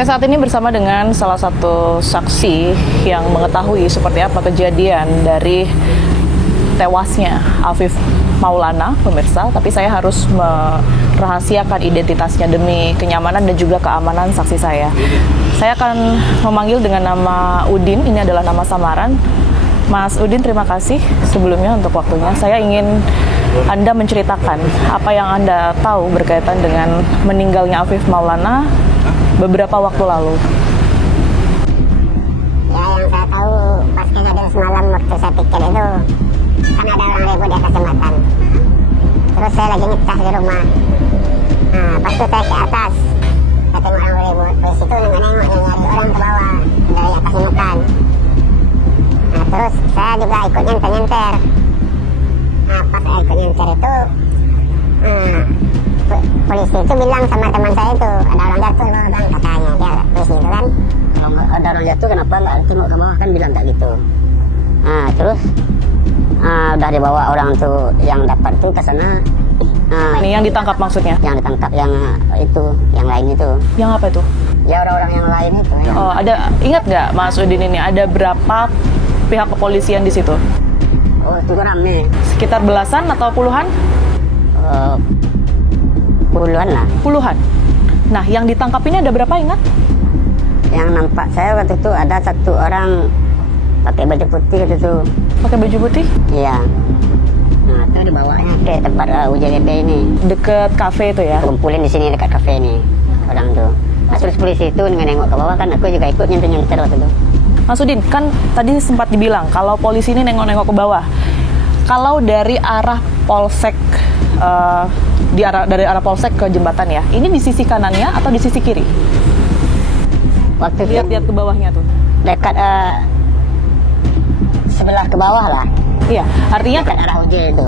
Saya saat ini bersama dengan salah satu saksi yang mengetahui seperti apa kejadian dari tewasnya Afif Maulana, pemirsa. Tapi saya harus merahasiakan identitasnya demi kenyamanan dan juga keamanan saksi saya. Saya akan memanggil dengan nama Udin, ini adalah nama samaran. Mas Udin, terima kasih sebelumnya untuk waktunya. Saya ingin Anda menceritakan apa yang Anda tahu berkaitan dengan meninggalnya Afif Maulana beberapa waktu lalu. Ya, yang saya tahu pas kejadian semalam waktu saya pikir itu kan ada orang ribut di atas jembatan. Terus saya lagi ngecas di rumah. Nah, pas itu saya ke atas, saya tengok orang ribut. Terus itu nengok-nengok nyari orang ke bawah dari atas jembatan. Nah, terus saya juga ikut nyenter-nyenter. Nah, pas saya ikut nyenter itu, polisi itu bilang sama teman saya itu, ada orang jatuh loh bang, katanya dia polisi itu kan. Kalau ada orang jatuh kenapa nggak tengok ke bawah, kan bilang tak gitu. Nah terus udah dibawa orang tuh yang dapat tuh ke sana. Ini yang ditangkap maksudnya? Yang ditangkap yang itu, yang lain itu. Yang apa itu? Ya orang-orang yang lain itu. Oh, ada, ingat nggak Mas Udin ini ada berapa pihak kepolisian di situ? Oh itu rame. Sekitar belasan atau puluhan? Puluhan lah. Puluhan. Nah, yang ditangkap ini ada berapa, ingat? Yang nampak saya waktu itu ada satu orang pakai baju putih itu. Pakai baju putih? Iya. Nah, itu dibawanya ke tempat UJDP ini. Deket kafe itu ya? Kumpulin di sini dekat kafe ini orang tuh. Nah, terus polisi itu nengok ke bawah kan aku juga ikut nyenter-nyenter waktu itu. Mas Udin, kan tadi sempat dibilang kalau polisi ini nengok-nengok ke bawah. Kalau dari arah polsek dari arah polsek ke jembatan ya, ini di sisi kanannya atau di sisi kiri? Waktu Lihat ke bawahnya tuh. Dekat sebelah ke bawah lah. Iya, artinya dekat arah UJ itu.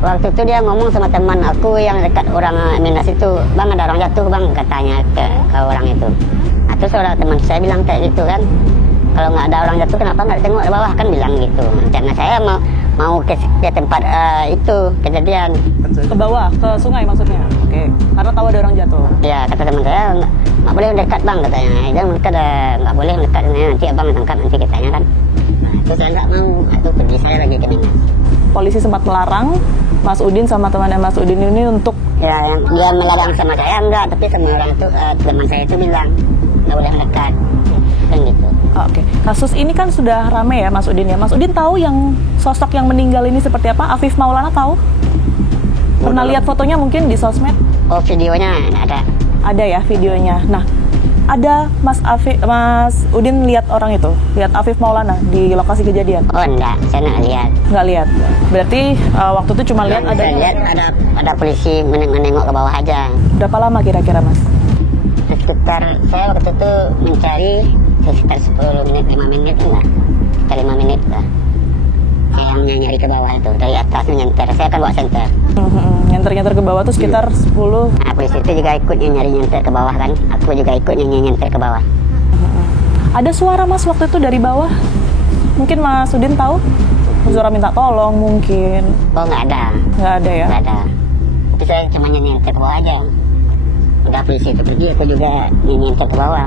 Waktu itu dia ngomong sama teman aku yang dekat orang Minas itu, bang ada orang jatuh bang, katanya ke orang itu. Nah, terus orang teman saya bilang kayak gitu kan, kalau nggak ada orang jatuh kenapa nggak tengok ke bawah, kan bilang gitu. Karena saya mau ke tempat itu kejadian. Ke bawah, ke sungai maksudnya? Oke, karena tahu ada orang jatuh. Ya, kata teman saya nggak boleh mendekat bang, katanya. Jangan mendekat, nggak boleh mendekat, nanti abang tangkap nanti katanya kan. Nah, itu saya nggak mau, itu pergi saya lagi ke Minas. Polisi sempat melarang Mas Udin sama temannya Mas Udin ini untuk... Ya, yang dia melarang sama saya enggak, tapi sama orang itu, teman saya itu bilang nggak boleh mendekat, kan gitu. Oke, kasus ini kan sudah rame ya Mas Udin ya. Mas Udin tahu yang sosok yang meninggal ini seperti apa? Afif Maulana tahu? Pernah lihat fotonya mungkin di sosmed? Oh, videonya ada. Ada ya videonya. Nah, ada Mas Udin lihat orang itu, lihat Afif Maulana di lokasi kejadian? Oh enggak, saya nggak lihat. Nggak lihat. Berarti waktu itu cuma lihat ada. Saya lihat ada polisi menengok ke bawah aja. Berapa lama kira-kira Mas? Sekitar saya waktu itu mencari sekitar 10 menit, 5 menit lah. Sekitar 5 menit lah. Saya nyari ke bawah itu, dari atas nyenter. Saya kan bawa senter. Nyenter ke bawah tuh sekitar 10. Nah, polisi itu juga ikut nyari nyenter ke bawah kan. Aku juga ikut nyenter ke bawah. Ada suara Mas waktu itu dari bawah? Mungkin Mas Udin tahu? Suara minta tolong mungkin? Oh nggak ada. Nggak ada ya? Nggak ada. Tapi saya cuma nyenter ke bawah aja. Udah polisi itu pergi, aku juga nyenter ke bawah.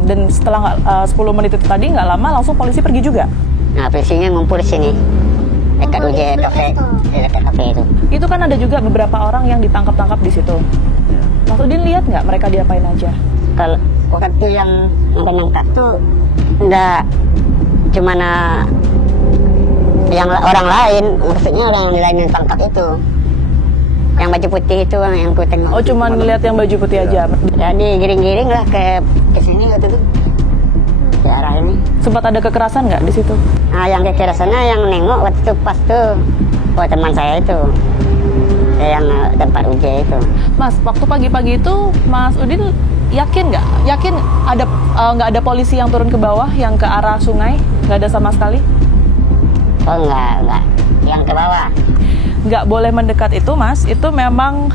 Dan setelah 10 menit itu tadi nggak lama langsung polisi pergi juga? Nah, polisinya ngumpul di sini dekat UJ kafe, dekat kafe itu. Itu kan ada juga beberapa orang yang ditangkap di situ. Mas Udin lihat nggak mereka diapain aja? Kalau waktu yang nangkap tuh enggak cuma yang orang lain, maksudnya orang lain yang tangkap itu. Yang baju putih itu yang ku tengok. Oh, cuma ngeliat yang baju putih aja. Jadi giring-giring lah ke sini waktu itu. Ke arah ini. Sempat ada kekerasan nggak di situ? Nah, yang kekerasannya yang nengok waktu itu pas tuh, teman saya itu, yang tempat UJ itu. Mas, waktu pagi-pagi itu Mas Udin yakin nggak? Yakin ada nggak ada polisi yang turun ke bawah, yang ke arah sungai? Nggak ada sama sekali? Oh nggak. Yang ke bawah. Nggak boleh mendekat itu, Mas. Itu memang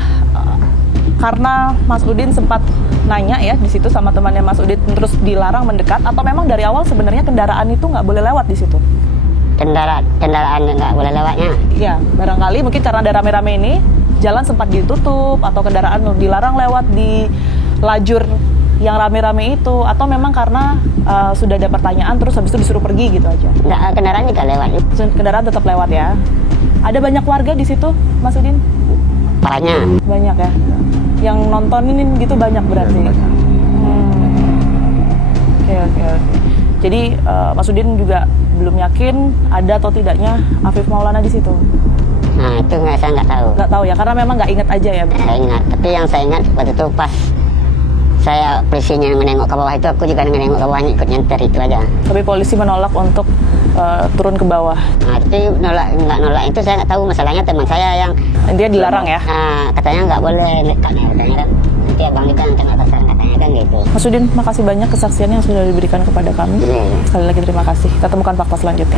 karena Mas Udin sempat nanya ya di situ sama temannya Mas Udin, terus dilarang mendekat, atau memang dari awal sebenarnya kendaraan itu nggak boleh lewat di situ? Kendaraan nggak boleh lewatnya. Ya, barangkali mungkin karena ada rame-rame ini, jalan sempat ditutup atau kendaraan dilarang lewat di lajur yang rame-rame itu, atau memang karena sudah ada pertanyaan terus habis itu disuruh pergi gitu aja? Nggak, kendaraan juga lewat. Kendaraan tetap lewat ya. Ada banyak warga di situ, Mas Udin? Banyak. Banyak ya. Yang nontonin gitu banyak berarti. Oke. Jadi Mas Udin juga belum yakin ada atau tidaknya Afif Maulana di situ. Nah itu saya nggak tahu. Nggak tahu ya, karena memang nggak ingat aja ya. Saya ingat, tapi yang saya ingat waktu itu pas saya polisinya menengok ke bawah itu, aku juga menengok ke bawahnya ikut nyenter itu aja. Tapi polisi menolak untuk turun ke bawah. Nah tapi nggak nolak itu saya nggak tahu, masalahnya teman saya yang Intinya dilarang ya. Nah, katanya nggak boleh katanya kan nanti abang kita yang atasan katanya kan gitu. Mas Udin, makasih banyak kesaksian yang sudah diberikan kepada kami. Iya. Sekali lagi terima kasih. Kita temukan fakta selanjutnya.